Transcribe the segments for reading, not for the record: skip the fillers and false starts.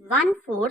1/4،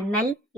ml